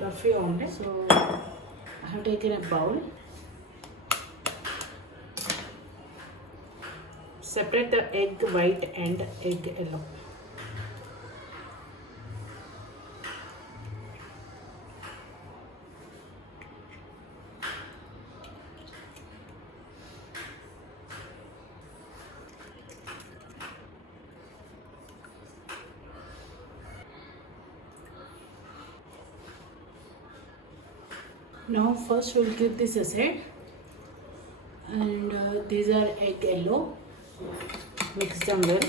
fluffy omelette. So I have taken a bowl. Separate the egg white and egg yellow. Now first we will keep this aside, and these are egg yellow. Mix them well.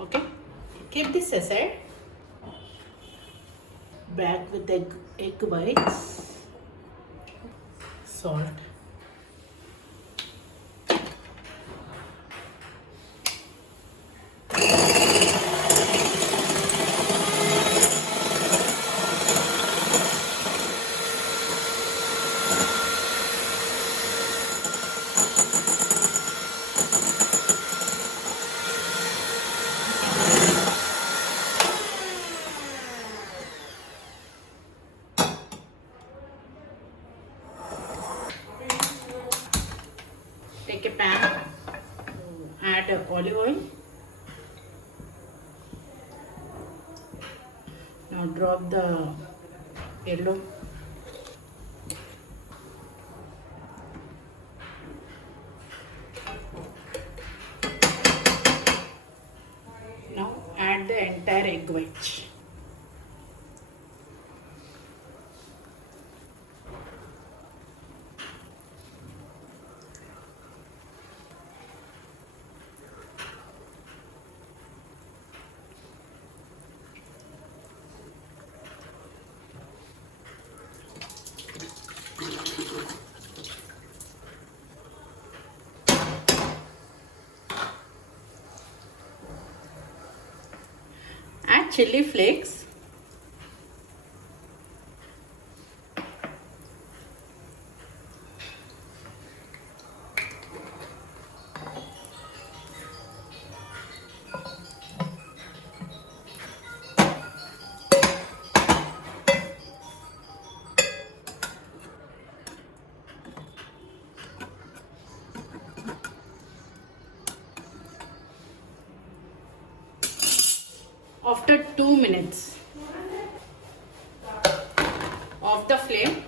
Okay, keep this aside. Back with egg whites, salt. Take a pan, add olive oil. Now drop the yellow. Now add the entire egg white. Add chili flakes. After 2 minutes, off the flame.